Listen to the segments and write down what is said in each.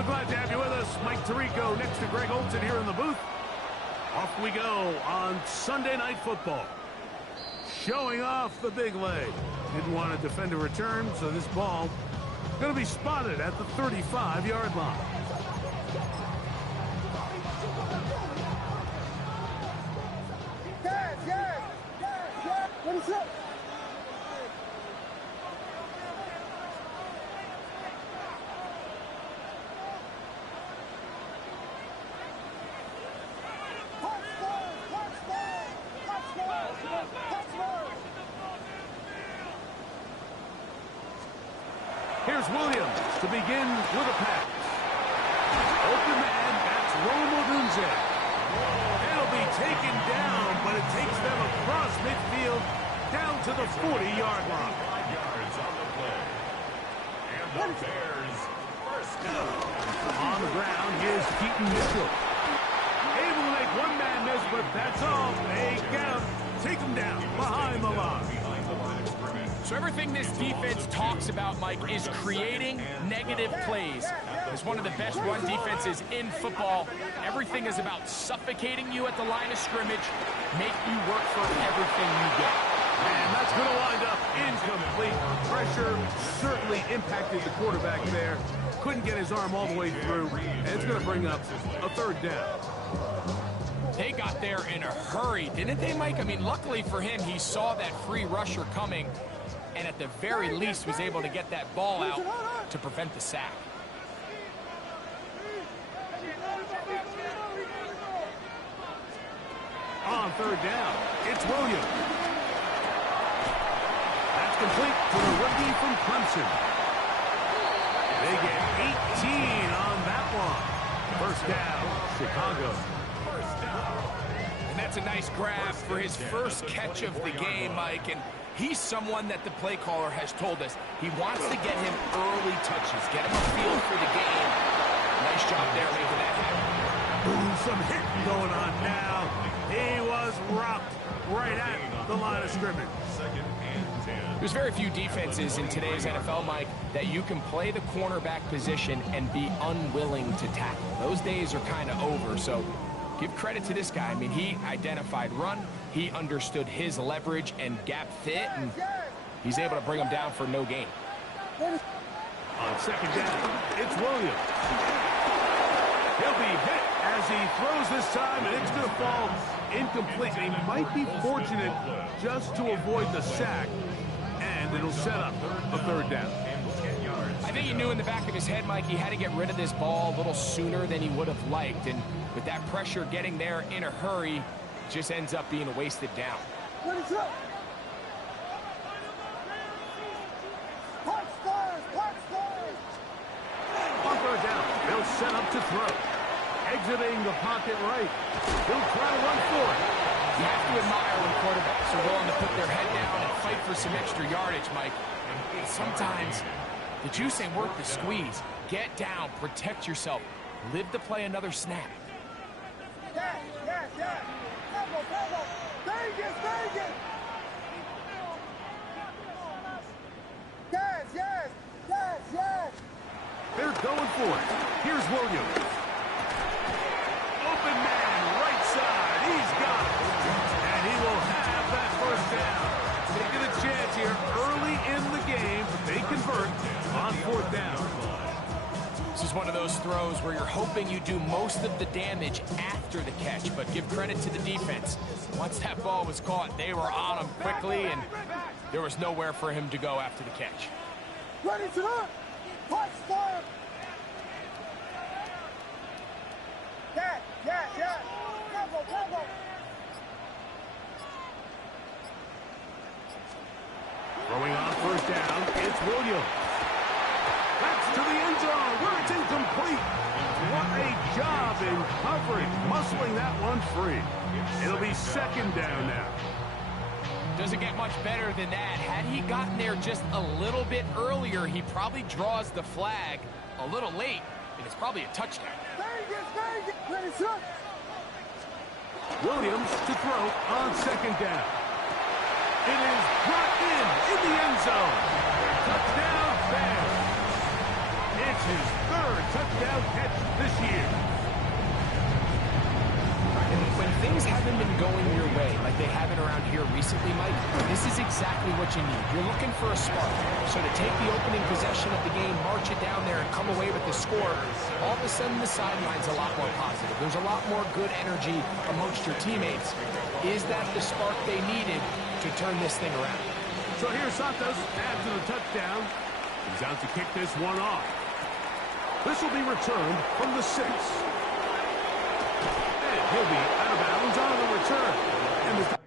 So glad to have you with us. Mike Tirico next to Greg Olson here in the booth. Off we go on Sunday Night Football. Showing off the big leg. Didn't want to defend a return, so this ball going to be spotted at the 35-yard line. What is up? Here's Williams to begin with a pass. Open man, that's Roma Dunze. It'll be taken down, but it takes them across midfield down to the 40-yard line. 5 yards on the play. And the Bears first down. On the ground, here's Keaton Mitchell. Able to make one man miss, but that's all. They get him. Take him down behind the line. So everything this defense talks about, Mike, is creating negative plays. It's one of the best run defenses in football. Everything is about suffocating you at the line of scrimmage, make you work for everything you get. And that's going to wind up incomplete. Pressure certainly impacted the quarterback there. Couldn't get his arm all the way through, and it's going to bring up a third down. They got there in a hurry, didn't they, Mike? I mean, luckily for him, he saw that free rusher coming, and at the very least was able to get that ball out to prevent the sack. On third down, it's Williams. That's complete to the rookie from Clemson. They get 18 on that one. First down, Chicago. And that's a nice grab for his first catch of the game, Mike. And he's someone that the play caller has told us he wants to get him early touches, get him a feel for the game. Nice job there making that happen. Ooh, some hit going on now. He was rocked right at the line of scrimmage. Second and 10. There's very few defenses in today's NFL, Mike, that you can play the cornerback position and be unwilling to tackle. Those days are kind of over, so give credit to this guy. I mean, he identified run, he understood his leverage and gap fit, and he's able to bring him down for no gain. On second down, it's Williams. He'll be hit as he throws this time, and it's going to fall incomplete. He might be fortunate just to avoid the sack, and it'll set up a third down. I think he knew in the back of his head, Mike, he had to get rid of this ball a little sooner than he would have liked, and with that pressure getting there in a hurry, it just ends up being a wasted down. What is up? On third down, they'll set up to throw. Exiting the pocket right. He'll try to run for it. You have to admire when quarterbacks are willing to put their head down and fight for some extra yardage, Mike. Sometimes the juice ain't worth the squeeze. Get down, protect yourself, live to play another snap. Yes. Vegas. Yes. They're going for it. Here's Williams. Open man, right side. He's got it. And he will have that first down. Taking a chance here early in the game, but they convert on fourth down. This is one of those throws where you're hoping you do most of the damage after the catch, but give credit to the defense. Once that ball was caught, they were on him quickly, and there was nowhere for him to go after the catch. Ready to run. Touchdown. Yeah. Combo. Throwing on first down, it's Williams. That's to the end zone where it's incomplete. What a job in coverage, muscling that one free. It'll be second down now. Doesn't get much better than that. Had he gotten there just a little bit earlier, he probably draws the flag a little late, and it's probably a touchdown. Vegas. Ready to run. Williams to throw on second down. It is brought in the end zone. Touchdown, Bears. It's his third third touchdown catch this year. And when things haven't been going your way, like they haven't around here recently, Mike, this is exactly what you need. You're looking for a spark. So to take the opening possession of the game, march it down there, and come away with the score, all of a sudden the sideline's a lot more positive. There's a lot more good energy amongst your teammates. Is that the spark they needed to turn this thing around? So here's Santos after the touchdown. He's out to kick this one off. This will be returned from the 6. And he'll be out of bounds on the return. And the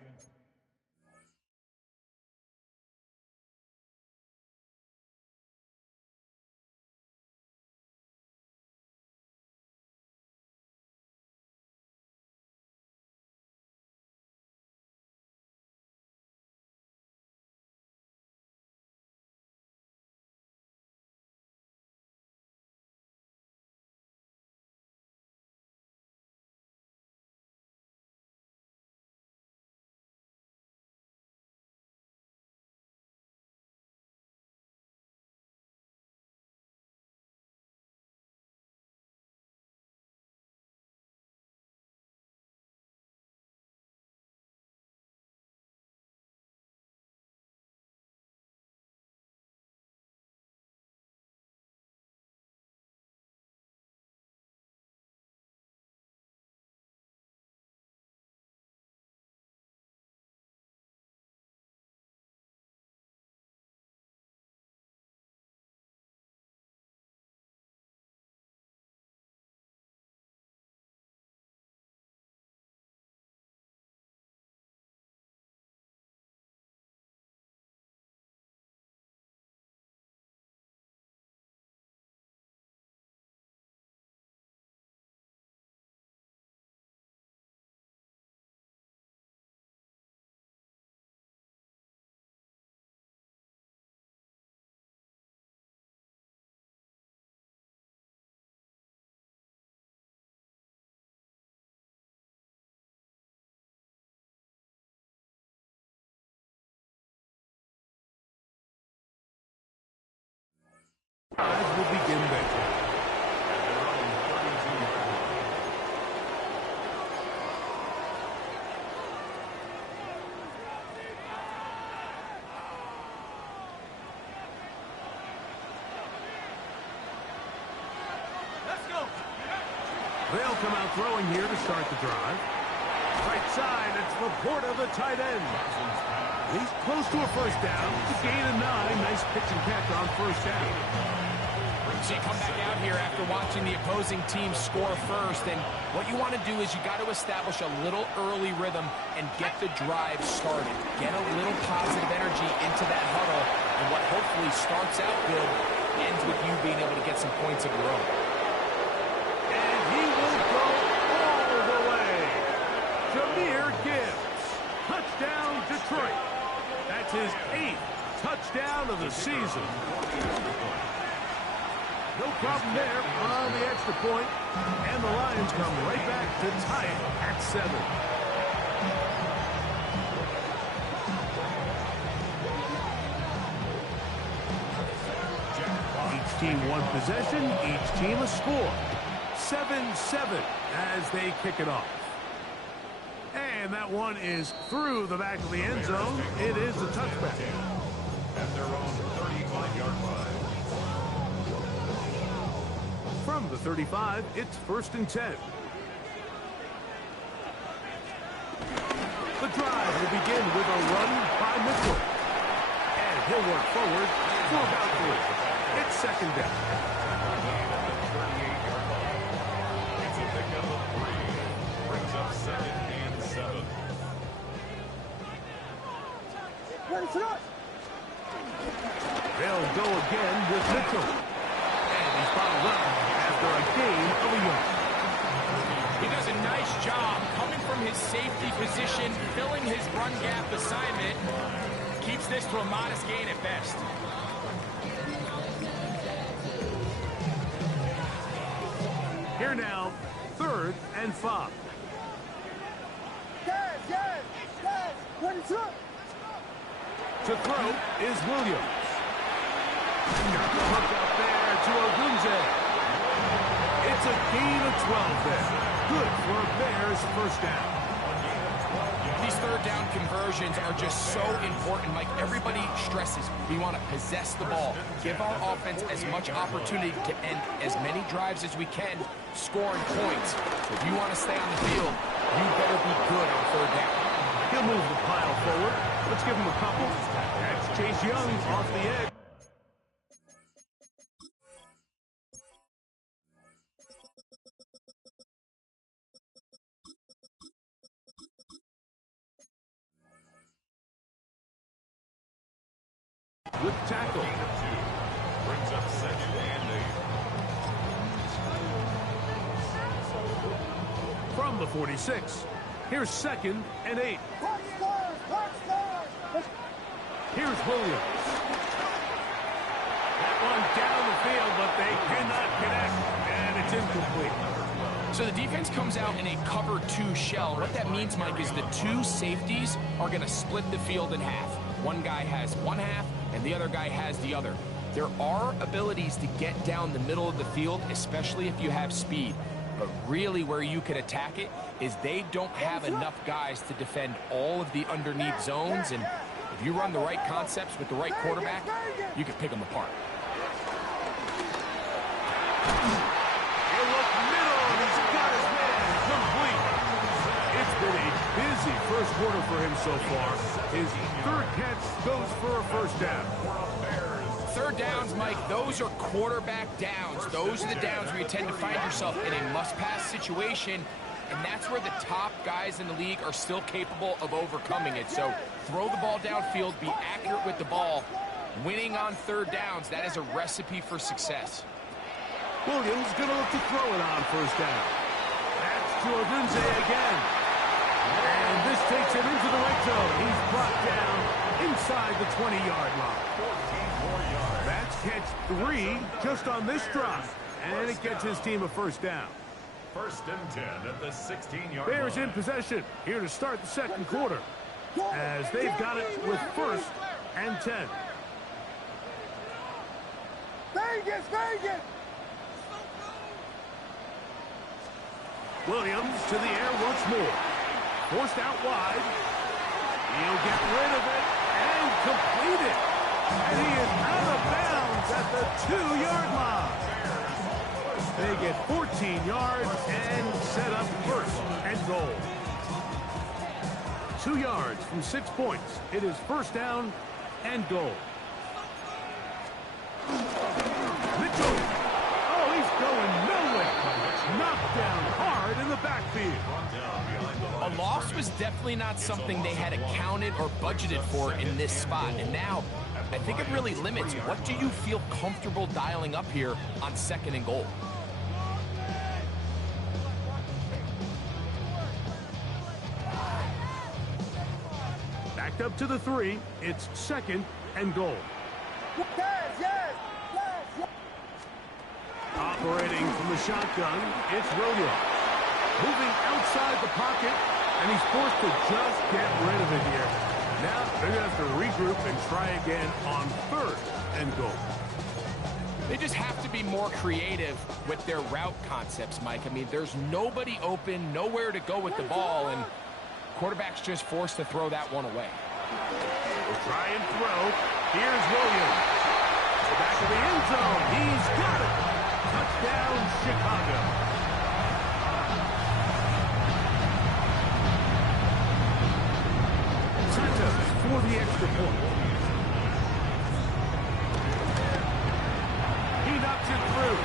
drive will begin there. They'll come out throwing here to start the drive. Right side, it's Laporta, the tight end. He's close to a first down. It's a gain of 9. Nice pitch and catch on first down. So you come back out here after watching the opposing team score first, and what you want to do is you got to establish a little early rhythm and get the drive started. Get a little positive energy into that huddle, and what hopefully starts out good ends with you being able to get some points of your own. And he will go all the way. Jahmyr Gibbs. Touchdown, Detroit. That's his 8th touchdown of the season. No problem there on the extra point. And the Lions come right back to tie it at 7. Each team one possession, each team a score. 7-7 as they kick it off. And that one is through the back of the end zone. It is a touchback. At their own 35-yard line. From the 35, it's 1st and 10. The drive will begin with a run by Mitchell. And he'll work forward for about 3. It's 2nd down. It's a pickup of 3. Brings up 2nd and 7. Ready, set up. They'll go again with Mitchell. And he's fouled up after a gain of a yard. He does a nice job coming from his safety position, filling his run gap assignment. Keeps this to a modest gain at best. Here now, 3rd and 5. Guys, ready, set up. To throw is Williams. Got the hook up there to Ogunze. It's a gain of 12 there. Good for a Bears first down. These third down conversions are just so important, Mike. Everybody stresses we want to possess the ball, give our offense as much opportunity to end as many drives as we can, scoring points. So if you want to stay on the field, you better be good on third down. He'll move the pile forward. Let's give him a couple. That's Chase Young off the edge. Good tackle. Brings up second and 8. From the 46. Here's second and 8. Here's Williams. That one down the field, but they cannot connect, and it's incomplete. So the defense comes out in a cover 2 shell. What that means, Mike, is the 2 safeties are going to split the field in half. One guy has one half, and the other guy has the other. There are abilities to get down the middle of the field, especially if you have speed. But really where you can attack it is they don't have enough guys to defend all of the underneath zones, and if you run the right concepts with the right quarterback, you can pick them apart. He'll look middle, and he's got his man complete. It's been a busy first quarter for him so far. His third catch goes for a first down. Third downs, Mike, those are quarterback downs. Those are the downs where you tend to find yourself in a must-pass situation, and that's where the top guys in the league are still capable of overcoming it. So throw the ball downfield, be accurate with the ball. Winning on third downs, that is a recipe for success. Williams going to look to throw it on first down. That's Jordanze again. And this takes him into the red zone. He's brought down inside the 20-yard line. That's catch 3 just on this drive. And it gets his team a first down. First and 10 at the 16-yard line. Bears in possession here to start the second quarter, as they've got it with first and 10. Vegas, Vegas! Williams to the air once more. Forced out wide. He'll get rid of it and complete it. And he is out of bounds at the 2-yard line. They get 14 yards and set up first and goal. 2 yards from 6 points. It is first down and goal. Mitchell. Oh, he's going nowhere. Knocked down hard in the backfield. A loss was definitely not something they had accounted or budgeted for in this spot. And now, I think it really limits what do you feel comfortable dialing up here on second and goal. Backed up to the 3. It's second and goal. Operating from the shotgun, it's Williams. Moving outside the pocket, and he's forced to just get rid of it here. Now they're going to have to regroup and try again on third and goal. They just have to be more creative with their route concepts, Mike. I mean, there's nobody open, nowhere to go with the ball, and quarterback's just forced to throw that one away. We'll try and throw. Here's Williams. Back to the end zone. He's got it. Touchdown, Chicago. Santos for the extra point. He knocks it through.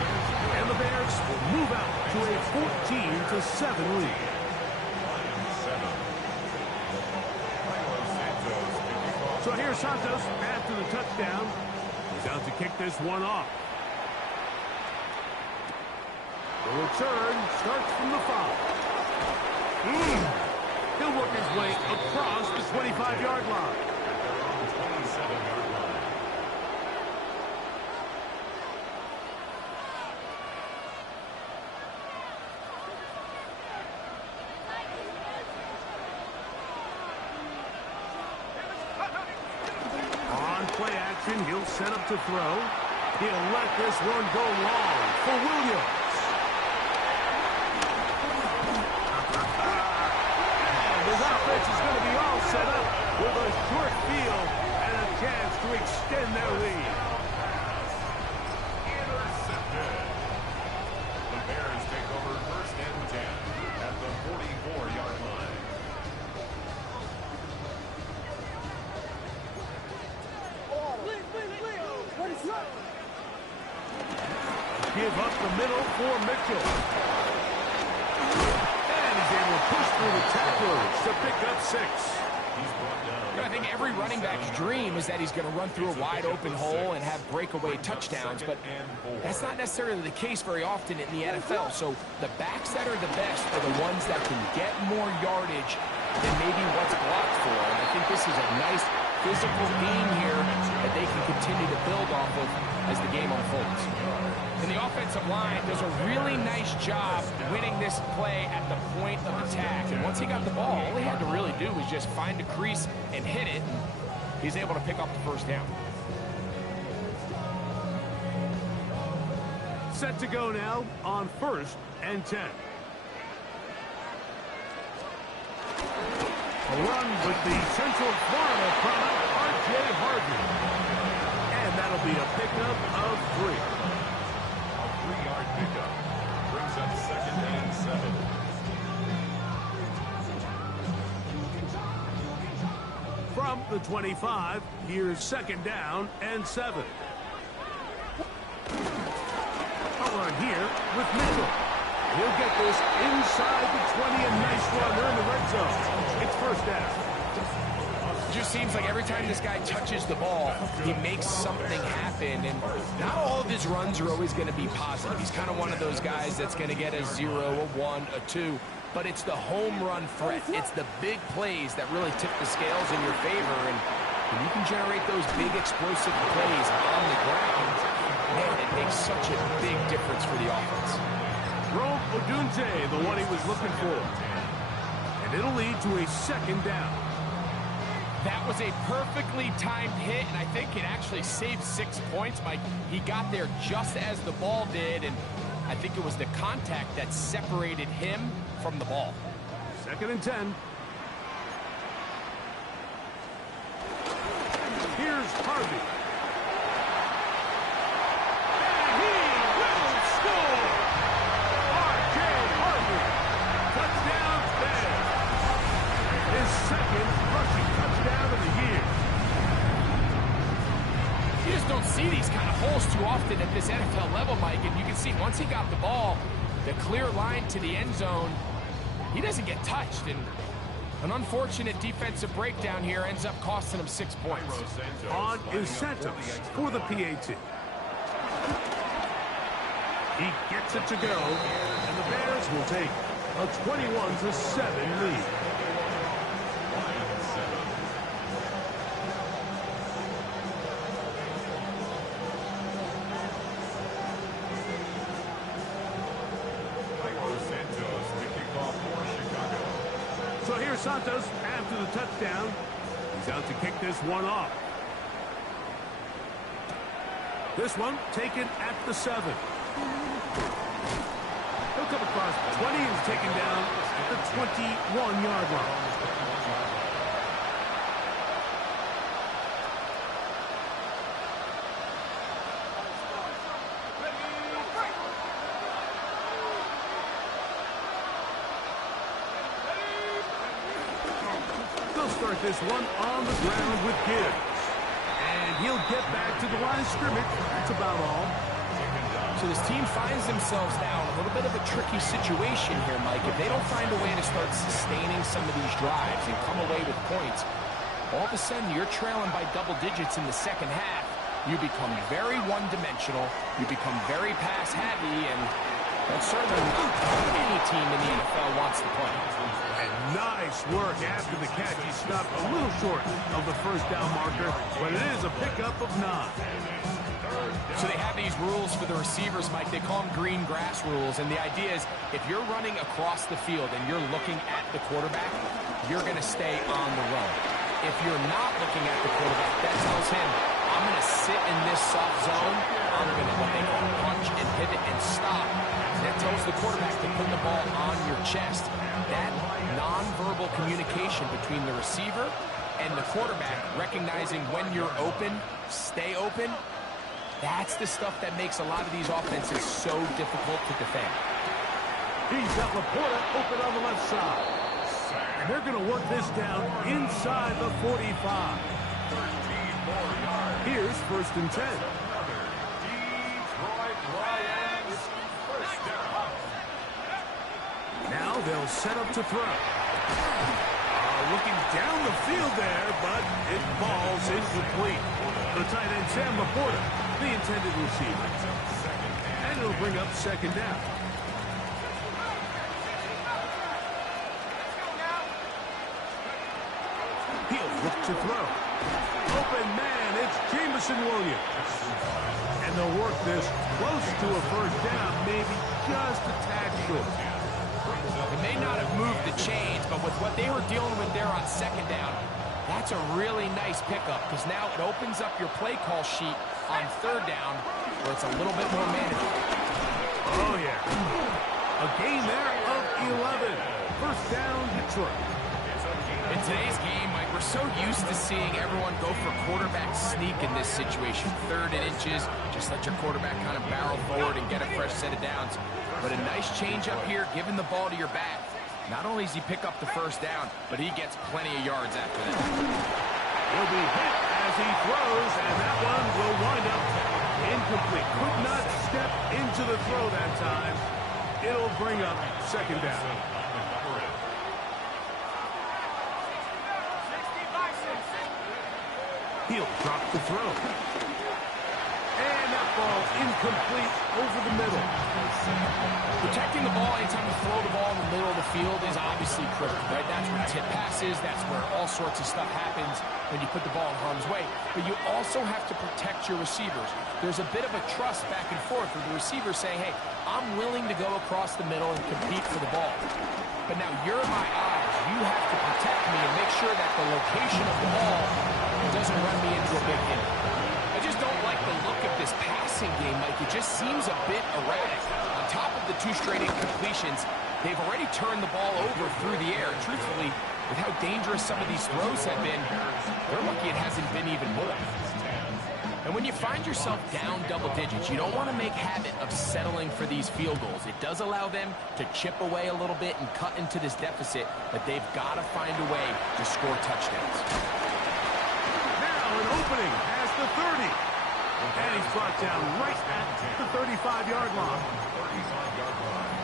And the Bears will move out to a 14-7 lead. So here's Santos after the touchdown. He's out to kick this one off. The return starts from the 5. He'll work his way across the 25-yard line. On play action, he'll set up to throw. He'll let this one go long for Williams. with a short field and a chance to extend their lead. Intercepted. The Bears take over first and 10 at the 44-yard line. Give up the middle for Mitchell. And he's able to push through the tacklers to pick up 6. He's brought down. I think every running back's dream is that he's going to run through a wide open hole and have breakaway touchdowns, but that's not necessarily the case very often in the NFL. So the backs that are the best are the ones that can get more yardage than maybe what's blocked for. And I think this is a nice physical game here that they can continue to build off of as the game unfolds. And the offensive line does a really nice job winning this play at the point of attack. And once he got the ball, all he had to really do was just find a crease and hit it. And he's able to pick up the first down. Set to go now on first and 10. A run with the Central Florida product, R.J. Harvey. And that'll be a pickup of 3. A 3-yard pickup brings up second and 7. From the 25, here's second down and 7. A run here with Mitchell. He'll get this inside the 20, a nice run. They're in the red zone. It's first down. It just seems like every time this guy touches the ball, he makes something happen. And not all of his runs are always going to be positive. He's kind of one of those guys that's going to get a 0, a 1, a 2. But it's the home run threat. It's the big plays that really tip the scales in your favor. And when you can generate those big explosive plays on the ground, man, it makes such a big difference for the offense. Rome Odunze, the one he was looking for. And it'll lead to a second down. That was a perfectly timed hit, and I think it actually saved 6 points, Mike. He got there just as the ball did, and I think it was the contact that separated him from the ball. Second and 10. Here's Harvey. And he will score! R.J. Harvey. Touchdown Bears. His second rushing touchdown of the year. You just don't see these kind of holes too often at this NFL level, Mike, and you can see once he got the ball, the clear line to the end zone, he doesn't get touched, and an unfortunate defensive breakdown here ends up costing him 6 points. On is Santos for the PAT. He gets it to go, and the Bears will take a 21-7 lead. So here's Santos after the touchdown. He's out to kick this one off. This one taken at the 7. He'll come across 20 and is taken down at the 21-yard line. Start this one on the ground with Gibbs. And he'll get back to the line of scrimmage. That's about all. So this team finds themselves now in a little bit of a tricky situation here, Mike. If they don't find a way to start sustaining some of these drives and come away with points, all of a sudden you're trailing by double digits in the second half. You become very one-dimensional. You become very pass-heavy, and that's certainly not any team in the NFL wants to play. And nice work after the catch. He stopped a little short of the first down marker, but it is a pickup of 9. So they have these rules for the receivers, Mike. They call them green grass rules, and the idea is if you're running across the field and you're looking at the quarterback, you're going to stay on the run. If you're not looking at the quarterback, that tells him, I'm going to sit in this soft zone. I'm going to what they call punch and pivot and stop. That tells the quarterback to put the ball on your chest. That nonverbal communication between the receiver And the quarterback recognizing when you're open, stay open, that's the stuff that makes a lot of these offenses so difficult to defend. He's got Laporta open on the left side. And they're going to work this down inside the 45. 13 more yards. Here's 1st and 10. Detroit Lions first down. Now they'll set up to throw. Looking down the field there, but it falls incomplete. The tight end, Sam Laporta, the intended receiver. And it'll bring up 2nd down. He'll look to throw. Open man, it's Jameson Williams. And they'll work this close to a 1st down, maybe just a tad short. It may not have moved the chains, but with what they were dealing with there on 2nd down, that's a really nice pickup because now it opens up your play call sheet on 3rd down where it's a little bit more manageable. Oh, yeah. A gain there of 11. 1st down, Detroit. In today's game, Mike, we're so used to seeing everyone go for quarterback sneak in this situation. 3rd and inches, just let your quarterback kind of barrel forward and get a fresh set of downs. But a nice change up here, giving the ball to your back. Not only does he pick up the 1st down, but he gets plenty of yards after that. He'll be hit as he throws, and that one will wind up incomplete. Could not step into the throw that time. It'll bring up 2nd down. He'll drop the throw. And that ball incomplete over the middle. Protecting the ball anytime you throw the ball in the middle of the field is obviously critical, right? That's where tip passes, that's where all sorts of stuff happens when you put the ball in harm's way. But you also have to protect your receivers. There's a bit of a trust back and forth with the receiver saying, hey, I'm willing to go across the middle and compete for the ball. But now you're my eyes. You have to protect me and make sure that the location of the ball doesn't run me into a big hit. I just don't like the look of this passing game, Mike. It just seems a bit erratic. On top of the 2 straight incompletions, they've already turned the ball over through the air. Truthfully, with how dangerous some of these throws have been, they're lucky it hasn't been even more. And when you find yourself down double digits, you don't want to make habit of settling for these field goals. It does allow them to chip away a little bit and cut into this deficit, but they've got to find a way to score touchdowns. Now an opening has the 30. And he's brought down right at the 35-yard line. 35-yard line.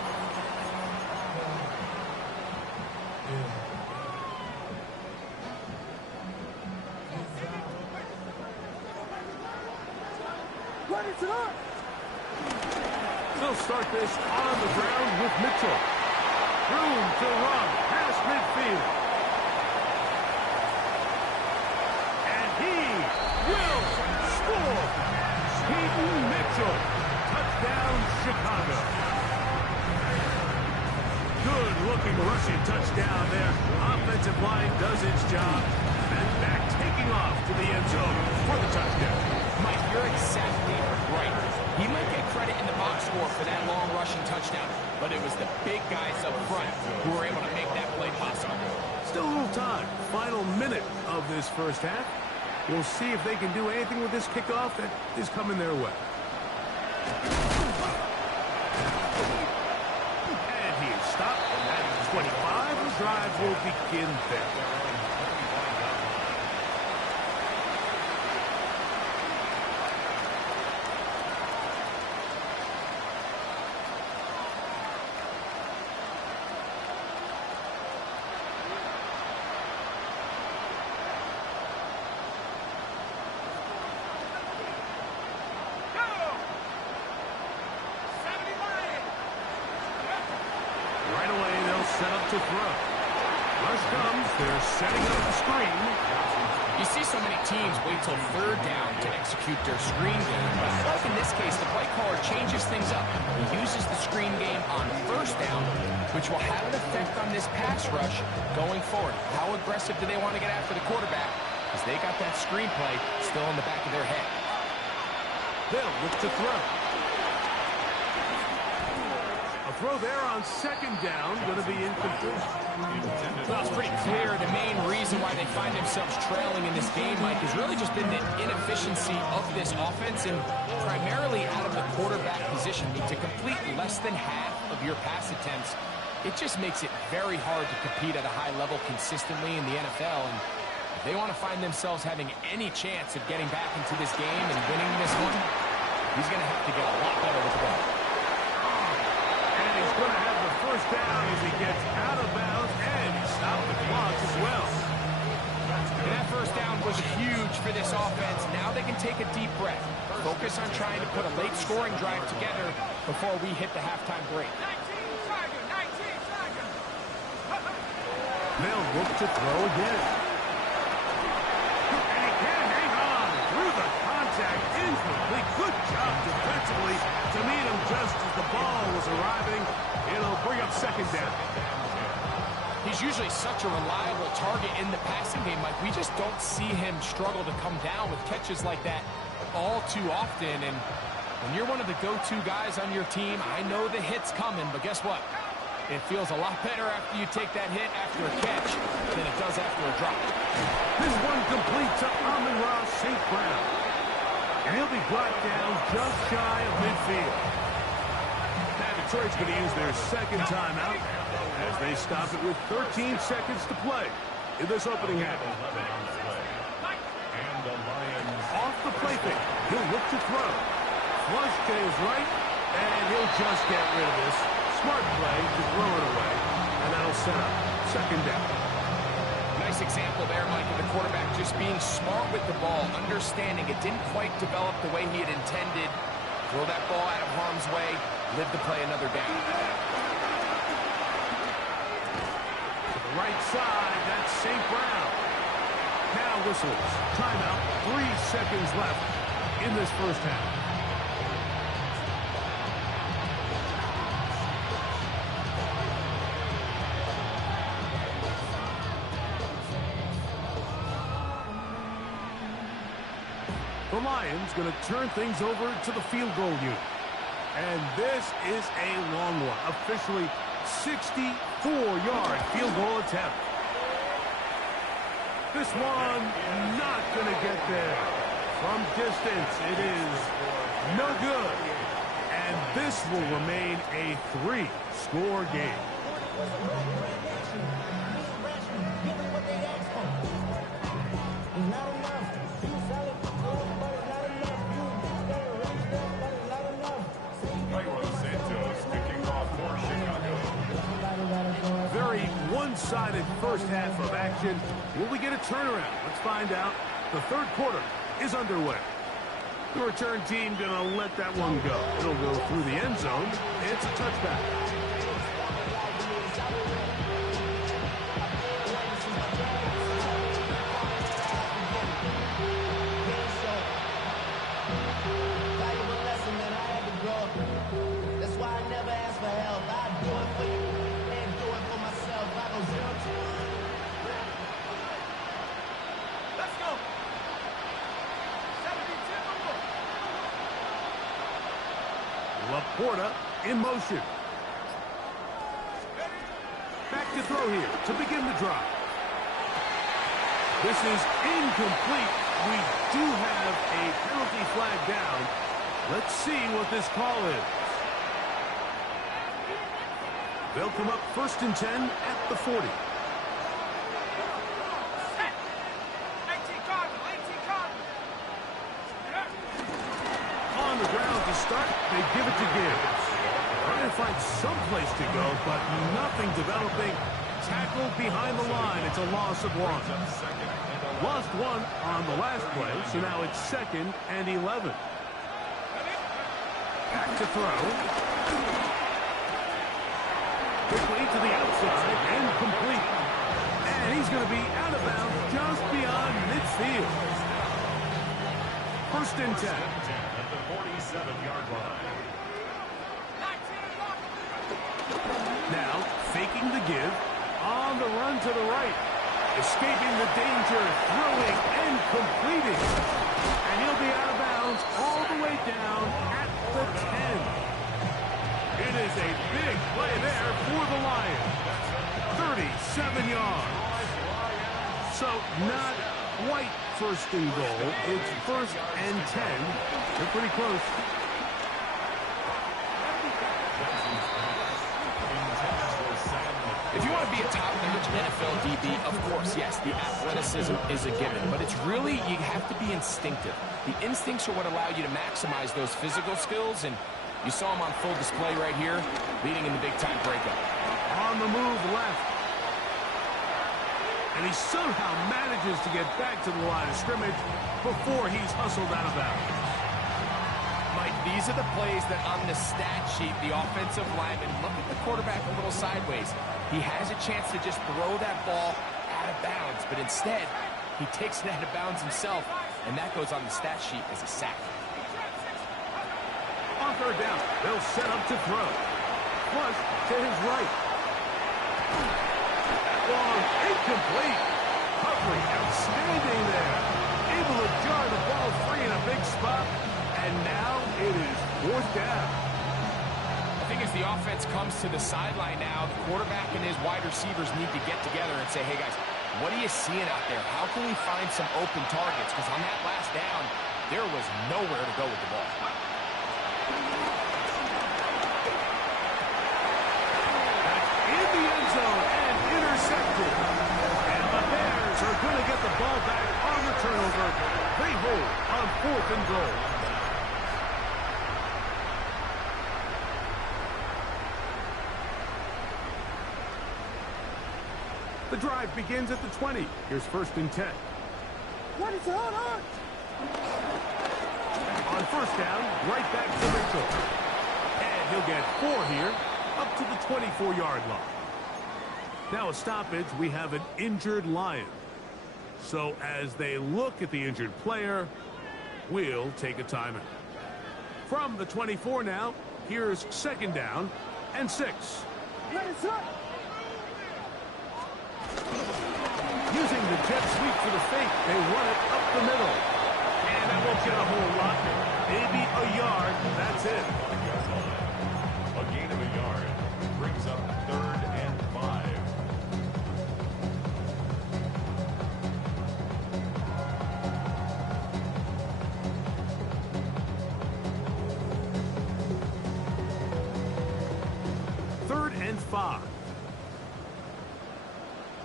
What is it up? They'll start this on the ground with Mitchell. Room to run past midfield. And he will score. Keaton Mitchell. Touchdown, Chicago. Good-looking rushing touchdown there. Offensive line does its job. And back taking off to the end zone for the touchdown. Mike, you're exactly right. He might get credit in the box score for that long rushing touchdown, but it was the big guys up front who were able to make that play possible. Still a little time. Final minute of this 1st half. We'll see if they can do anything with this kickoff that is coming their way. And he is stopped at 25. The drive will begin there. Set up to throw. Rush comes. They're setting up the screen. You see so many teams wait till 3rd down to execute their screen game. But like in this case, the play caller changes things up. He uses the screen game on 1st down, which will have an effect on this pass rush going forward. How aggressive do they want to get after the quarterback? Because they got that screen play still in the back of their head. They'll look to throw. A throw there on second down, going to be incomplete. Well, it's pretty clear the main reason why they find themselves trailing in this game, Mike, has really just been the inefficiency of this offense and primarily out of the quarterback position. To complete less than half of your pass attempts, it just makes it very hard to compete at a high level consistently in the NFL. And if they want to find themselves having any chance of getting back into this game and winning this one, he's going to have to get a lot better with the ball. And he's going to have the first down as he gets out of bounds, and he stopped the clock as well. And that first down was huge for this offense. Now they can take a deep breath. Focus on trying to put a late scoring drive together before we hit the halftime break. They'll look to throw again. And he can hang on through the contact. Incomplete. Good job defensively to meet him just as the ball was arriving. It'll bring up second down. He's usually such a reliable target in the passing game, Mike. We just don't see him struggle to come down with catches like that all too often. And when you're one of the go-to guys on your team, I know the hit's coming, but guess what? It feels a lot better after you take that hit after a catch than it does after a drop. This one complete to Amon-Ra St. Brown. And he'll be brought down just shy of midfield. Now Detroit's going to use their second timeout as they stop it with 13 seconds to play in this opening half. And the Lions Off the play fake. He'll look to throw. Flush to his right, and he'll just get rid of this. Smart play to throw it away, and that'll set up second down. Nice example there, Mike, of the quarterback just being smart with the ball, understanding it didn't quite develop the way he had intended. Throw that ball out of harm's way, live to play another down. To the right side, that's St. Brown. Now whistles. Timeout. 3 seconds left in this first half. The Lions going to turn things over to the field goal unit. And this is a long one. Officially 64-yard field goal attempt. This one not going to get there. From distance, it is no good. And this will remain a 3-score game. Very one-sided first half of action. Will we get a turnaround? Let's find out. The third quarter is underway. The return team going to let that one go. It'll go through the end zone. It's a touchback. That's why I never ask for help. I do it for you and do it for myself. I go 0-2. Let's go. 72. Laporta in motion. Back to throw here to begin the drive. This is incomplete. We do have a penalty flag down. Let's see what this call is. They'll come up 1st and 10 at the 40. On the ground to start, they give it to Gibbs. Trying to find some place to go, but nothing developing. Tackled behind the line. It's a loss of 1. Lost 1 on the last play, so now it's 2nd and 11. Back to throw. Quickly to the outside and complete. And he's going to be out of bounds just beyond midfield. 1st and 10. at the 47-yard line. Now faking the give. On the run to the right. Escaping the danger. Throwing and completing. And he'll be out of bounds all the way down at the 10. It is a big 7 yards. So not quite first and goal. It's 1st and 10. They're pretty close. If you want to be a top-notch NFL DB, of course, yes, the athleticism is a given. But it's really, you have to be instinctive. The instincts are what allow you to maximize those physical skills, and you saw him on full display right here, leading in the big-time breakup. On the move left. And he somehow manages to get back to the line of scrimmage before he's hustled out of bounds. Mike, these are the plays that on the stat sheet, the offensive lineman, look at the quarterback a little sideways. He has a chance to just throw that ball out of bounds, but instead, he takes it out of bounds himself, and that goes on the stat sheet as a sack. On 3rd down, they'll set up to throw. Flush to his right. Long, incomplete. Humphrey, outstanding there. Able to jar the ball free in a big spot. And now it is 4th down. I think as the offense comes to the sideline now, the quarterback and his wide receivers need to get together and say, hey, guys, what are you seeing out there? How can we find some open targets? Because on that last down, there was nowhere to go with the ball. In the end zone and intercepted. And the Bears are going to get the ball back on the turnover. They hold on 4th and goal. The drive begins at the 20. Here's 1st and 10. What is it on? On 1st down, right back to Mitchell. And he'll get 4 here, up to the 24-yard line. Now a stoppage, we have an injured Lion. So as they look at the injured player, we'll take a timeout. From the 24 now, here's 2nd down and 6. What is it? Using the jet sweep for the fake, they run it up the middle. And that won't get a whole lot. Maybe a yard, that's it. A gain of a yard brings up 3rd and 5.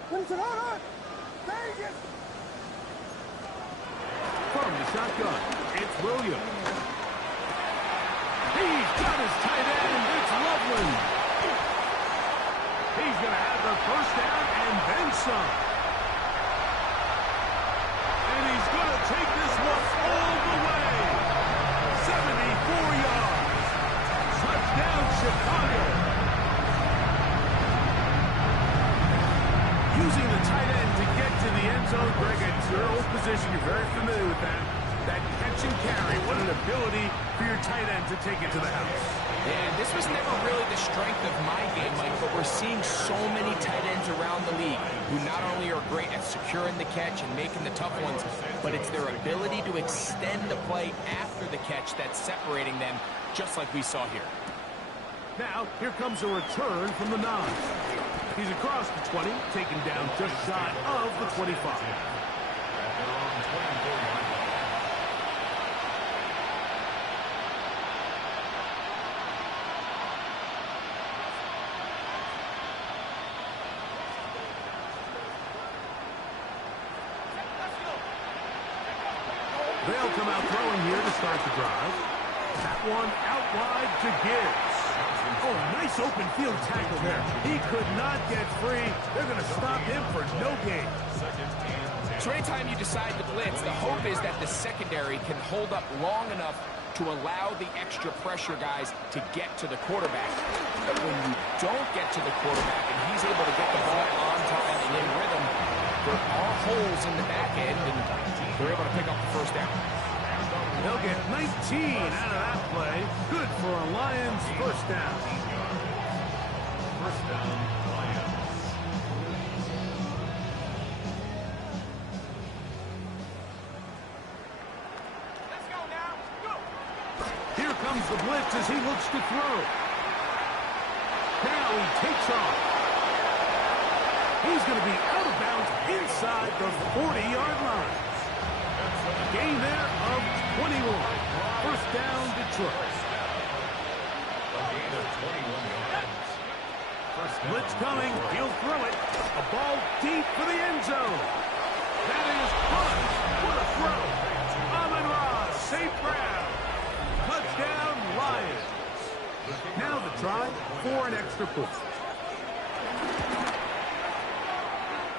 What is it on? Vegas! From the shotgun, it's Williams. He's got his tight end. It's Loveland. He's going to have the 1st down and then some. And he's going to take this one all the way. 74 yards. Touchdown, Chicago. Using the tight end to get to the end zone. Greg, at your old position, you're very familiar with that. That catch and carry, what an ability for your tight end to take it to the house. And this was never really the strength of my game, Mike, but we're seeing so many tight ends around the league who not only are great at securing the catch and making the tough ones, but it's their ability to extend the play after the catch that's separating them, just like we saw here. Now, here comes a return from the 9. He's across the 20, taken down just shy of the 25. They'll come out throwing here to start the drive. That one out wide to Gibbs. Oh, nice open field tackle there. He could not get free. They're going to stop him for no gain. So anytime you decide to blitz, the hope is that the secondary can hold up long enough to allow the extra pressure guys to get to the quarterback. But when you don't get to the quarterback and he's able to get the ball on time and in rhythm, there are holes in the back end, and they're able to pick up the 1st down. They'll get 19 out of that play. Good for a Lions 1st down. 1st down, Lions. Let's go now. Go. Here comes the blitz as he looks to throw. Now he takes off. He's going to be out of bounds inside the 40-yard line. A gain there of 21. First down, Detroit. A gain of 21 yards. Blitz coming. He'll throw it. A ball deep for the end zone. That is caught. What a throw. Amon-Ra, safe grab. Touchdown, Lions. Now the try for an extra point.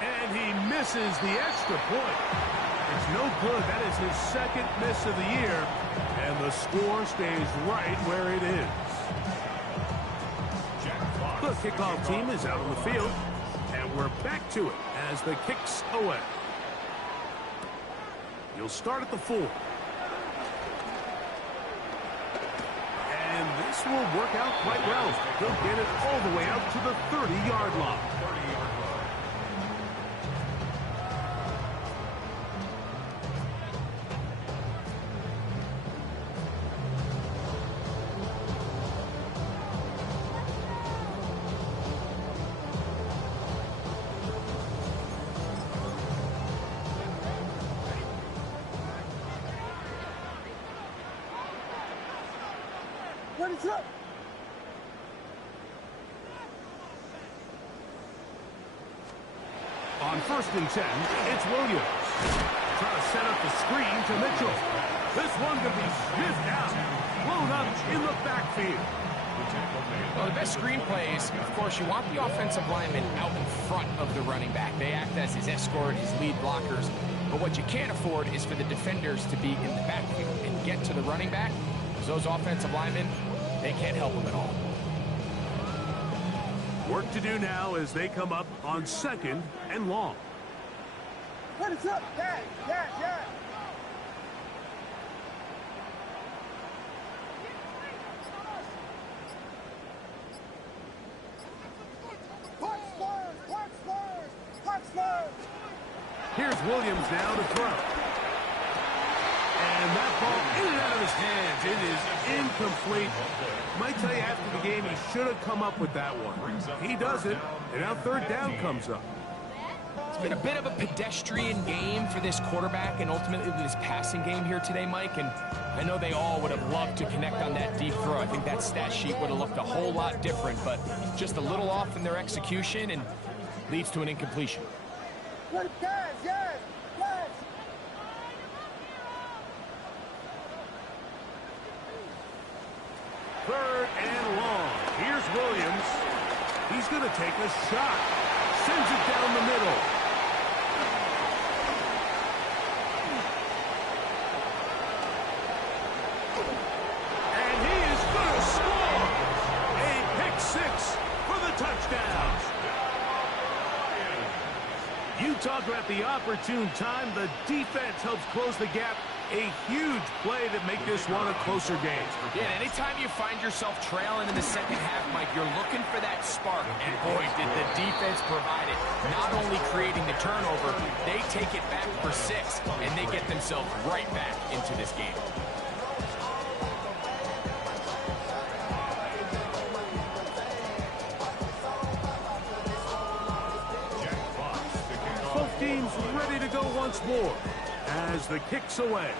And he misses the extra point. It's no good. That is his second miss of the year. And the score stays right where it is. The kickoff team is out on the field. And we're back to it as the kick's away. He'll start at the 4. And this will work out quite well. He'll get it all the way out to the 30-yard line. What is up? On 1st and 10, it's Williams. Trying to set up the screen to Mitchell. This one could be sniffed out. Blown up in the backfield. Well, the best screen plays, of course, you want the offensive lineman out in front of the running back. They act as his escort, his lead blockers. But what you can't afford is for the defenders to be in the backfield and get to the running back. Those offensive linemen, they can't help him at all. Work to do now as they come up on 2nd and long. What is up? Dad, dad, dad. Here's Williams now to throw. And that ball in and out of his hands. It is incomplete. Might tell you after the game he should have come up with that one. He doesn't, and now 3rd down comes up. It's been a bit of a pedestrian game for this quarterback and ultimately this passing game here today, Mike. And I know they all would have loved to connect on that deep throw. I think that stat sheet would have looked a whole lot different, but just a little off in their execution and leads to an incompletion. What guys, yes, yes. Third and long. Here's Williams. He's going to take a shot. Sends it down the middle. And he is going to score. A pick 6 for the touchdown. You talk about the opportune time. The defense helps close the gap. A huge play that make this one a closer game. Yeah, anytime you find yourself trailing in the second half, Mike, you're looking for that spark. And boy, did the defense provide it. Not only creating the turnover, they take it back for 6, and they get themselves right back into this game. Both teams ready to go once more as the kick's away.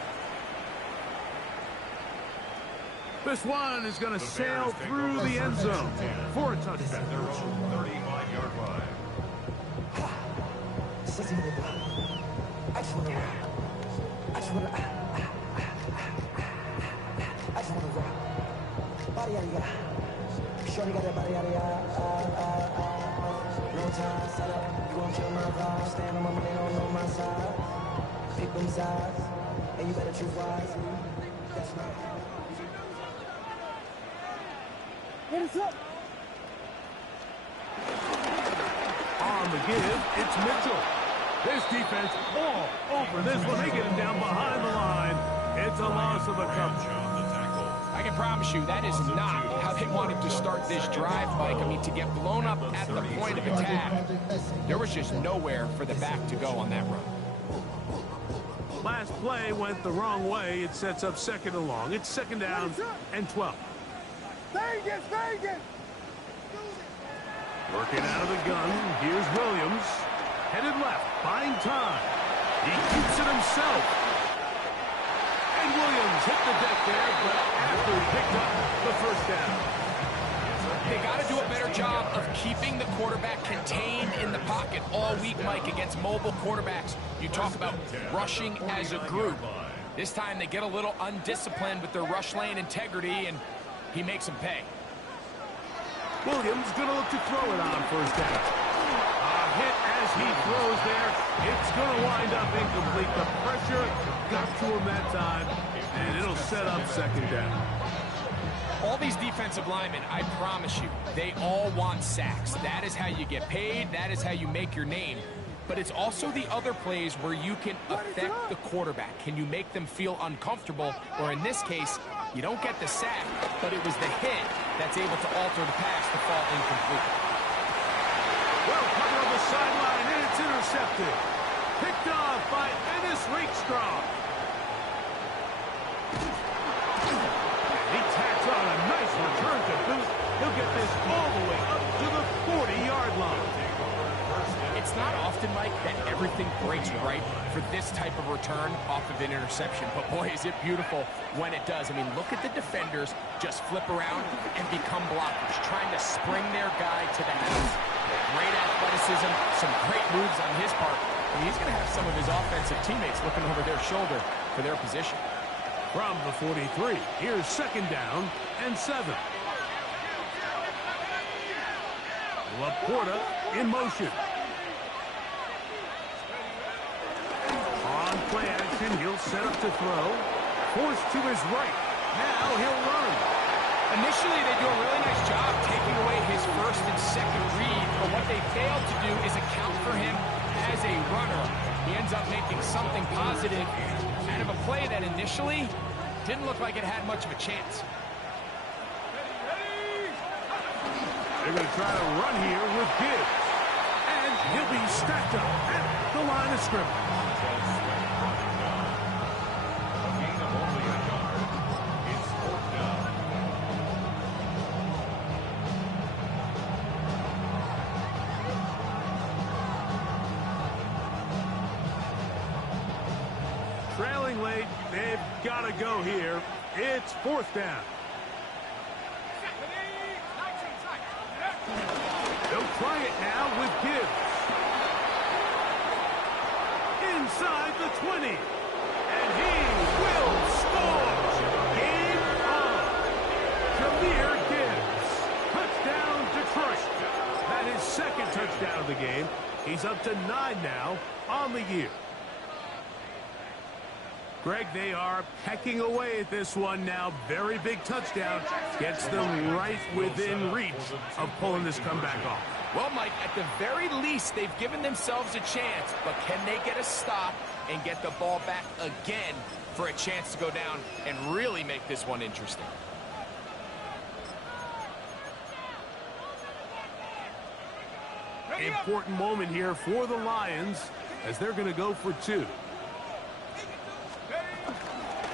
This one is going to sail through the end zone for a touchdown. Their own 35-yard line. Shorty got that body, no time, set up, you gon' kill my vibe, stand on my money, don't know my side, pick them sides, and you better choose wisely, that's right. What is up? On the give, it's Mitchell. This defense all over this one. They get him down behind the line. It's a loss of a couple. I can promise you that is not how they wanted to start this drive, Mike. I mean, to get blown up at the point of attack, there was just nowhere for the back to go on that run. Last play went the wrong way. It sets up 2nd and long. It's 2nd down and 12. Vegas, Vegas! Working out of the gun. Here's Williams. Headed left, buying time. He keeps it himself. And Williams hit the deck there, but after he picked up the first down. They got to do a better job of keeping the quarterback contained in the pocket all week, Mike, against mobile quarterbacks. You talk about rushing as a group. This time they get a little undisciplined with their rush lane integrity, and he makes them pay. Williams going to look to throw it on first down. A hit as he throws there. It's going to wind up incomplete. The pressure got to him that time, and it'll set up second down. All these defensive linemen, I promise you, they all want sacks. That is how you get paid. That is how you make your name. But it's also the other plays where you can affect the quarterback. Can you make them feel uncomfortable? Or in this case, you don't get the sack, but it was the hit that's able to alter the pass to fall incomplete. Well covered on the sideline, and it's intercepted. Picked off by Ennis Rakestraw. He tacks on a nice return to boot. He'll get this all the way up to the 40-yard line. It's not often, Mike, that everything breaks right for this type of return off of an interception. But boy, is it beautiful when it does. I mean, look at the defenders just flip around and become blockers, trying to spring their guy to the house. Great athleticism, some great moves on his part. And he's going to have some of his offensive teammates looking over their shoulder for their position. From the 43, here's second down and 7. Laporta in motion. On play action, he'll set up to throw. Forced to his right. Now he'll run. Initially, they do a really nice job taking away his first and second read, but what they failed to do is account for him as a runner. He ends up making something positive out of a play that initially didn't look like it had much of a chance. They're going to try to run here with Gibbs. And he'll be stacked up at the line of scrimmage. Trailing late, they've got to go here. It's fourth down. They'll try it now with Gibbs. Inside the 20. And he will score. Game on. Jameer Gibbs. Touchdown, Detroit. That is second touchdown of the game. He's up to 9 now on the year. Greg, they are pecking away at this one now. Very big touchdown. Gets them right within reach of pulling this comeback off. Well, Mike, at the very least, they've given themselves a chance, but can they get a stop and get the ball back again for a chance to go down and really make this one interesting? Important moment here for the Lions as they're going to go for 2.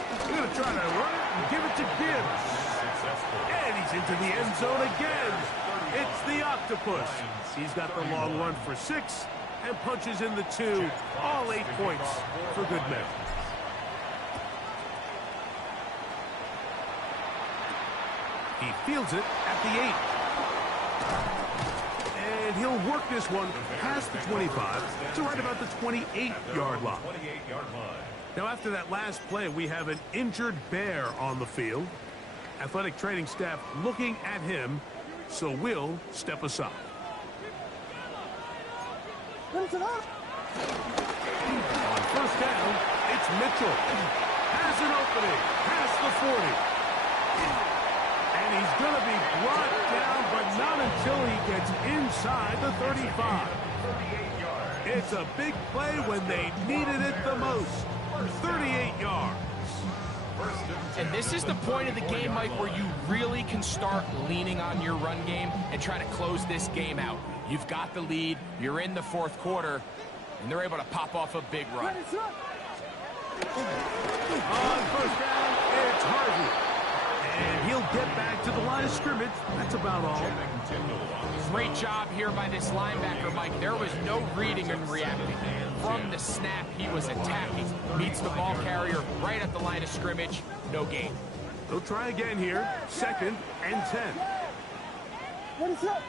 They're going to try to run it and give it to Gibbs. And he's into the end zone again. It's the Octopus. He's got the long run for 6 and punches in the 2. All 8 points for good measure. He fields it at the 8. And he'll work this one past the 25 to right about the 28-yard line. Now, after that last play, we have an injured Bear on the field. Athletic training staff looking at him, so we'll step aside. What is it on? On first down, it's Mitchell. Has an opening past the 40. And he's going to be brought down, but not until he gets inside the 35. It's a big play when they needed it the most. 38 yards. And this is the point of the game, Mike, where you really can start leaning on your run game and try to close this game out. You've got the lead, you're in the fourth quarter, and they're able to pop off a big run. What is up? On first down, it's Harvey. And he'll get back to the line of scrimmage. That's about all. Great job here by this linebacker, Mike. There was no reading and reacting. From the snap, he was attacking. Meets the ball carrier right at the line of scrimmage. No gain. They'll try again here. 2nd and 10. What is up?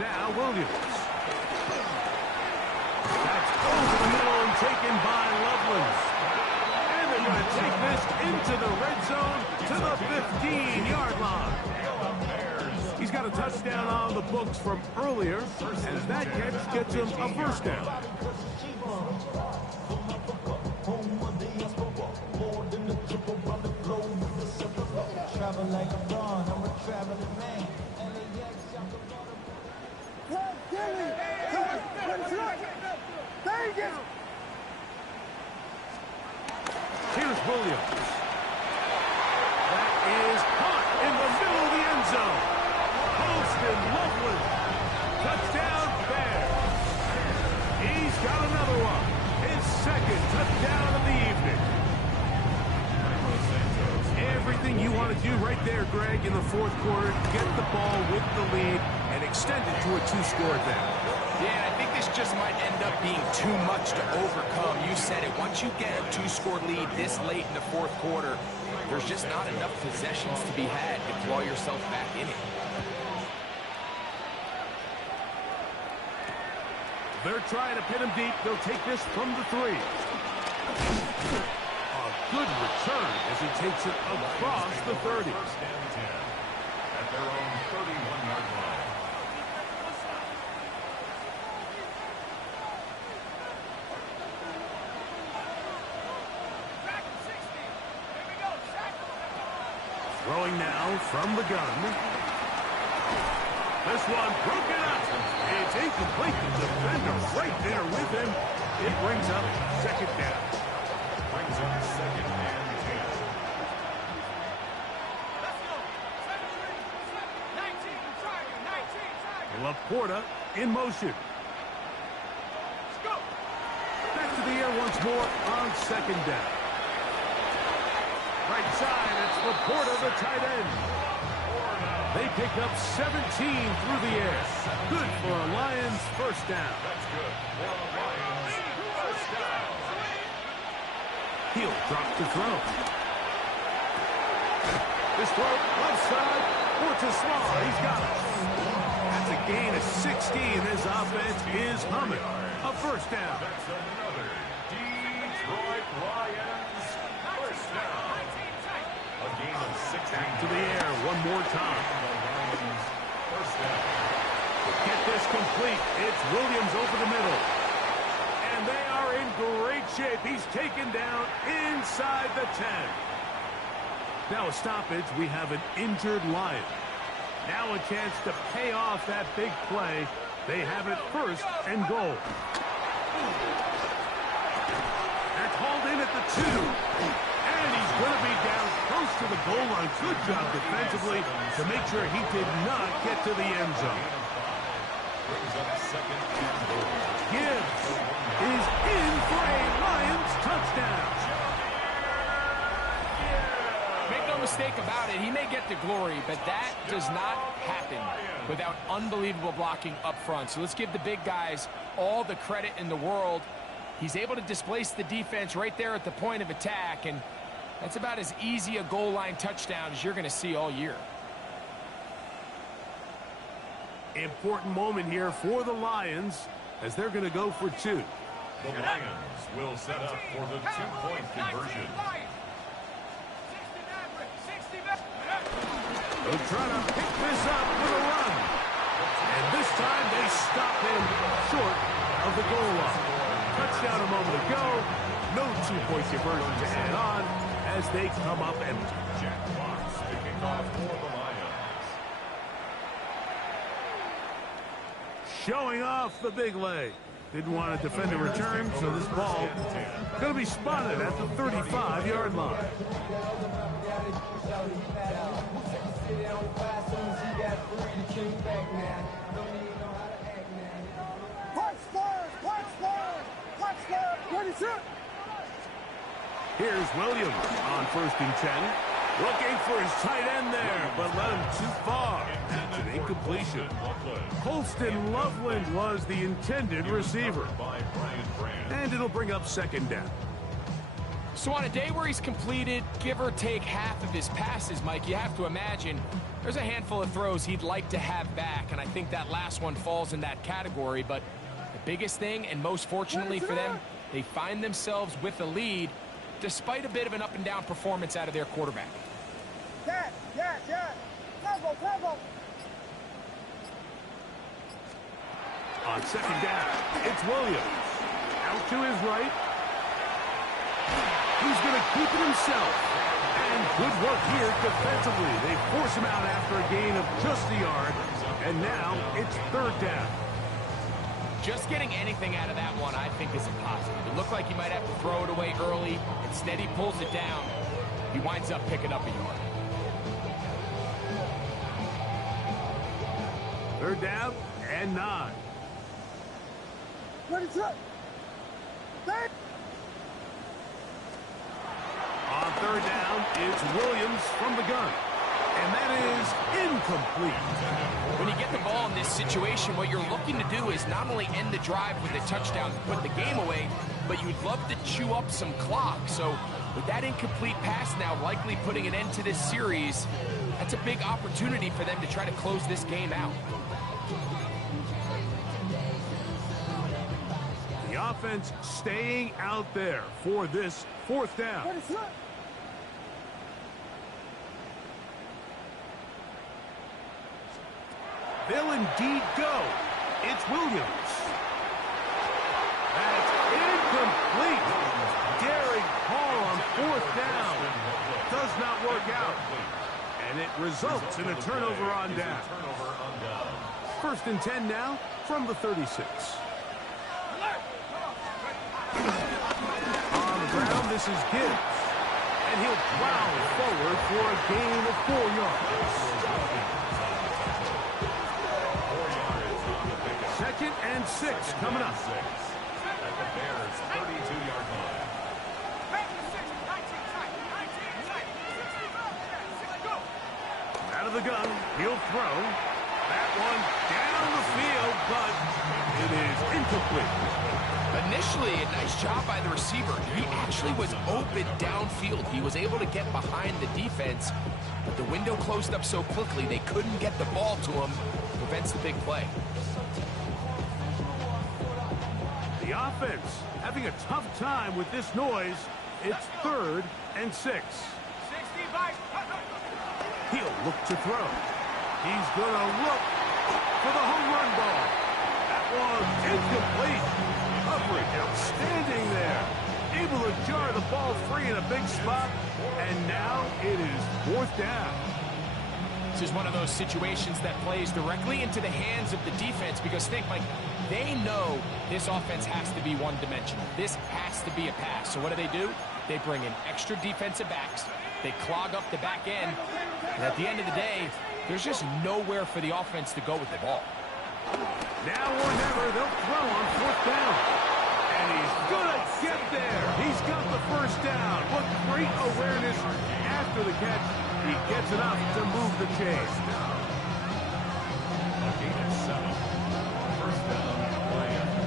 Now Williams. That's over the middle and taken by Loveland. And they're going to take this into the red zone to the 15-yard line. He's got a touchdown on the books from earlier, as that catch gets him a first down. Here's Williams. That is caught in the middle of the end zone. Posted Loveland. Touchdown Bears. He's got another one. His 2nd touchdown of the evening. Everything you want to do right there, Greg, in the 4th quarter. Get the ball with the lead and extend it to a 2-score advantage. Yeah, and I think this just might end up being too much to overcome. You said it. Once you get a 2-score lead this late in the 4th quarter, there's just not enough possessions to be had to claw yourself back in it. They're trying to pin him deep. They'll take this from the 3. A good return as he takes it across the 30. At their own 31-yard line. Throwing now from the gun. This one broken up. It's incomplete. The defender right there with him. It brings up 2nd down. Brings up 2nd and 10. Laporta in motion. Back to the air once more on 2nd down. Right side, it's Laporta, the tight end. They pick up 17 through the air. Good for a Lions first down. That's good. For a Lions first down. He'll drop the throw. This throw left side for Tesla. He's got it. That's a gain of 16. This offense is humming. A first down. That's another Detroit Lions first down. A gain of 16. Back to the air one more time. First down. Get this complete. It's Williams over the middle. And they are in great shape. He's taken down inside the 10. Now a stoppage. We have an injured Lion. Now a chance to pay off that big play. They have it 1st and goal. That's hauled in at the 2. And he's going to be down close to the goal line. Good job defensively to make sure he did not get to the end zone. Brings up 2nd and goal. Gibbs is in for a Lions touchdown. Make no mistake about it, he may get the glory, but that does not happen without unbelievable blocking up front. So let's give the big guys all the credit in the world. He's able to displace the defense right there at the point of attack, and that's about as easy a goal line touchdown as you're going to see all year. Important moment here for the Lions as they're going to go for 2. The Lions will set up for the 2-point conversion. They'll try to pick this up with a run. And this time they stop him short of the goal line. Touchdown a moment ago. No 2-point conversion to add on as they come up empty. Jack Fox to kick off for the Lions. Showing off the big leg. Didn't want to defend a return, so this ball going to be spotted at the 35-yard line. Here's Williams on 1st and 10. Looking for his tight end there, but led him too far. That's an incompletion. Colston Loveland was the intended receiver. And it'll bring up second down. So on a day where he's completed, give or take half of his passes, Mike, you have to imagine there's a handful of throws he'd like to have back, and I think that last one falls in that category. But the biggest thing, and most fortunately for them, they find themselves with a lead despite a bit of an up-and-down performance out of their quarterback. Yes. Combo. On second down, it's Williams. Out to his right. He's going to keep it himself. And good work here defensively. They force him out after a gain of just a yard. And now it's third down. Just getting anything out of that one, I think, is a positive. It looked like he might have to throw it away early. Instead, he pulls it down. He winds up picking up a yard. Third down and 9. What is up? On third down, it's Williams from the gun. And that is incomplete. When you get the ball in this situation, what you're looking to do is not only end the drive with a touchdown to put the game away, but you'd love to chew up some clock. So with that incomplete pass now likely putting an end to this series, that's a big opportunity for them to try to close this game out. The offense staying out there for this fourth down. What is up? They'll indeed go. It's Williams. That's incomplete. Derek Hall on fourth down. Does not work out. And it results in a turnover on down. First and 10 now from the 36. On the ground, this is Gibbs. And he'll plow forward for a gain of 4 yards. Second and 6 coming up. At the Bears' 32-yard line. Out of the gun, he'll throw. That one down the field, but it is incomplete. Initially, a nice job by the receiver. He actually was open downfield. He was able to get behind the defense, but the window closed up so quickly they couldn't get the ball to him. Prevents the big play. The offense having a tough time with this noise. It's third and 6. He'll look to throw. He's going to look for the home run ball. That one's incomplete. Coverage outstanding there. Able to jar the ball free in a big spot. And now it is fourth down. This is one of those situations that plays directly into the hands of the defense because think, Mike, they know this offense has to be one-dimensional. This has to be a pass. So what do? They bring in extra defensive backs. They clog up the back end. And at the end of the day, there's just nowhere for the offense to go with the ball. Now or never, they'll throw on fourth down. And he's going to get there. He's got the first down. What great awareness after the catch. He gets enough to move the chain. A gain of 7. First down, Lions.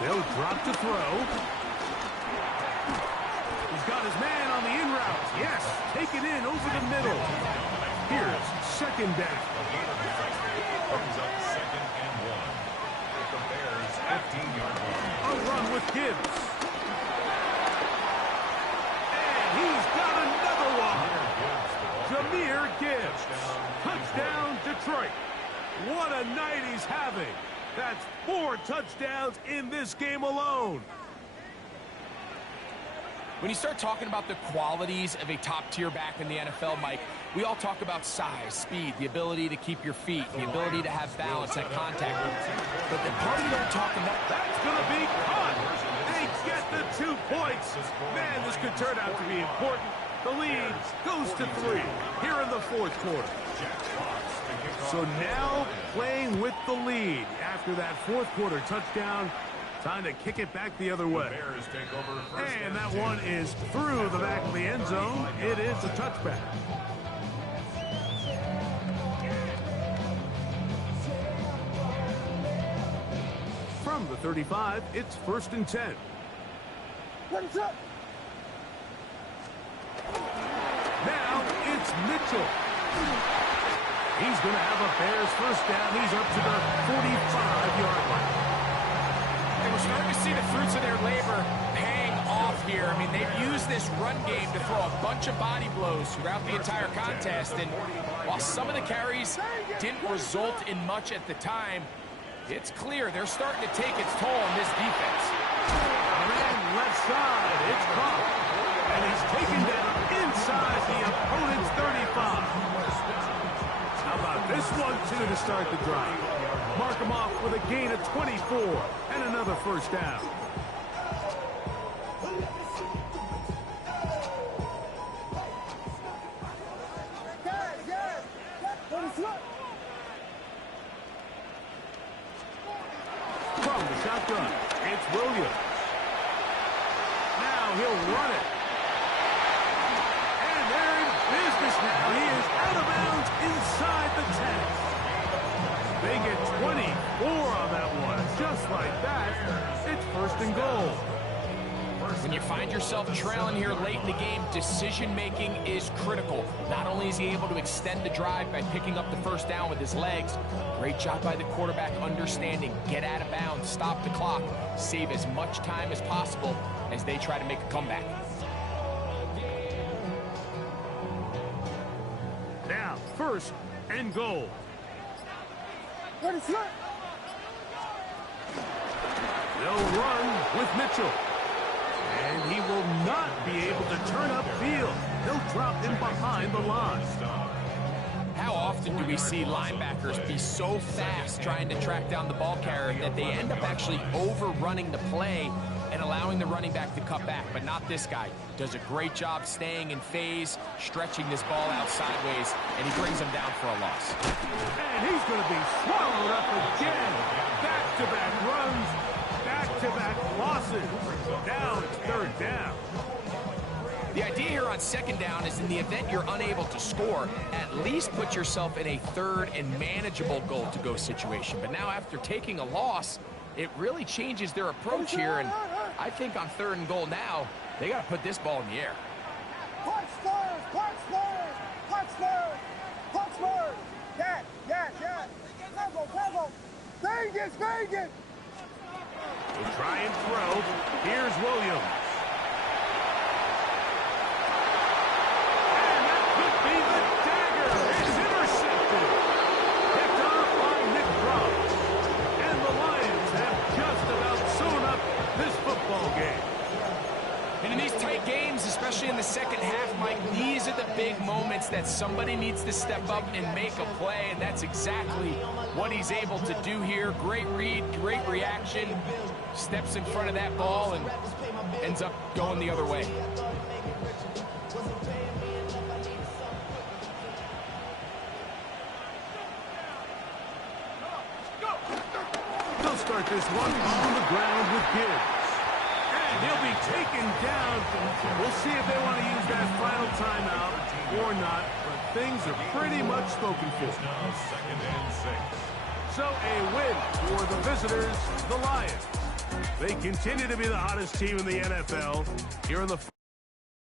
They'll drop to throw. He's got his man on the in route. Yes, take it in over the middle. Here's second down. Brings up second and 1. At the Bears' 15-yard line. A run with Gibbs. And he's got another one. Jahmyr Gibbs. Touchdown, Detroit. What a night he's having. That's 4 touchdowns in this game alone. When you start talking about the qualities of a top-tier back in the NFL, Mike, we all talk about size, speed, the ability to keep your feet, the ability to have balance at contact. But the part you don't talk about... That's going to be caught. They get the 2 points. Man, this could turn out to be important. The lead goes to 3 here in the fourth quarter. So now playing with the lead after that fourth quarter touchdown, Time to kick it back the other way. Bears take over first And that 10. one is through the back of the end zone. It is a touchback. From the 35, it's 1st and 10. What is up? Now it's Mitchell. He's going to have a Bears first down. He's up to the 45-yard line. And we're starting to see the fruits of their labor paying off here. I mean, they've used this run game to throw a bunch of body blows throughout the entire contest. And while some of the carries didn't result in much at the time, it's clear they're starting to take its toll on this defense. Man left side. It's caught. And he's taken down inside the opponent's 35. How about this one, too, to start the drive? Mark him off with a gain of 24 and another first down. What is up? From the shotgun, it's Williams. Now he'll run it. And they're in business now. He is out of bounds inside the 10. They get 24 on that one. Just like that, it's 1st and goal. When you find yourself trailing here late in the game, decision-making is critical. Not only is he able to extend the drive by picking up the first down with his legs, great job by the quarterback understanding, get out of bounds, stop the clock, save as much time as possible as they try to make a comeback. Now, 1st and goal. What is up? They'll run with Mitchell. And he will not be able to turn upfield. They'll drop him behind the line. How often do we see linebackers be so fast trying to track down the ball carrier that they end up actually overrunning the play and allowing the running back to cut back? But not this guy. Does a great job staying in phase, stretching this ball out sideways, and he brings him down for a loss. And he's going to be swallowed up again. Back-to-back runs, back-to-back losses. Now it's 3rd down. The idea here on 2nd down is in the event you're unable to score, at least put yourself in a 3rd and manageable goal-to-go situation. But now after taking a loss, it really changes their approach here. And I think on 3rd and goal now, they got to put this ball in the air. Punch first! Punch first! Punch first! Punch first! Yeah! Bravo! Vegas! He'll try and throw. Here's Williams. And that could be the dagger. It's intercepted. Picked off by Nick Robb. And the Lions have just about sewn up this football game. And in these tight games, especially in the second half, Mike, these are the big moments that somebody needs to step up and make a play, and that's exactly what he's able to do here. Great read, great reaction, steps in front of that ball and ends up going the other way. They'll start this one on the ground with Gibbs. And he'll be taken down. We'll see if they want to use that final timeout or not, but things are pretty much spoken for. Now 2nd and 6. So a win for the visitors, the Lions. They continue to be the hottest team in the NFL here in the